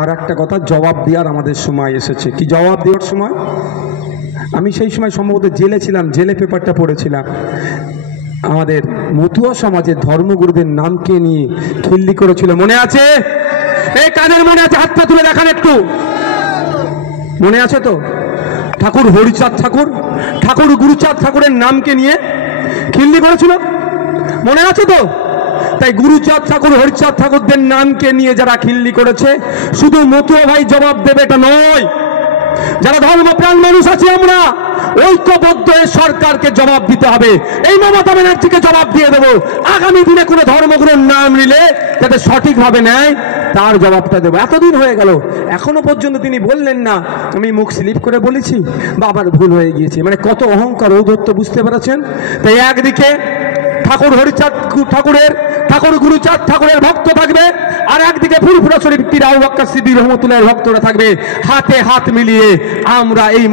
আর একটা কথা, জবাব দেওয়ার আমাদের সময় এসেছে। কি জবাব দেওয়ার সময়? আমি সেই সময় সম্ভবত জেলে ছিলাম, জেলে পেপারটা পড়েছিলাম। আমাদের মতুয়া সমাজের ধর্মগুরুদের নামকে নিয়ে খিল্লি করেছিল, মনে আছে? এই কাদের মনে আছে? হাতটা তুলে দেখান একটু। মনে আছে তো? ঠাকুর হরিচাঁদ ঠাকুর, ঠাকুর গুরুচাঁদ ঠাকুরের নামকে নিয়ে খিল্লি করেছিল, মনে আছে তো? তাই গুরুচাঁদ ঠাকুর, হরিচাঁদ ঠাকুরদের নামকে নিয়ে যারা খিল্লি করেছে, শুধু মতুয়া ভাই জবাব দেবে এটা নয়, যারা ধর্মপ্রাণ মানুষ আছে আমরা ঐক্যবদ্ধ হয়ে সরকারকে জবাব দিতে হবে। এই মমতা ব্যানার্জিকে জবাব দিয়ে দেবো। আগামী দিনে কোনো ধর্মগুরুর নাম নিলে যাতে সঠিকভাবে নেয় তার জবাবটা দেবো। এতদিন হয়ে গেল, এখনো পর্যন্ত তিনি বললেন না আমি মুখ স্লিপ করে বলেছি বা আমার ভুল হয়ে গিয়েছে। মানে কত অহংকার, ঔদ্ধত্য, বুঝতে পেরেছেন? তাই একদিকে ঠাকুর হরিচাঁদ ঠাকুরের, ঠাকুর গুরুচাঁদ ঠাকুরের ভক্ত থাকবে, আর একদিকে ফুরফুরা শরীফ পীর আবু বকর সিদ্দিক রহমতুল্লাহর ভক্তরা থাকবে। হাতে হাত মিলিয়ে আমরা এই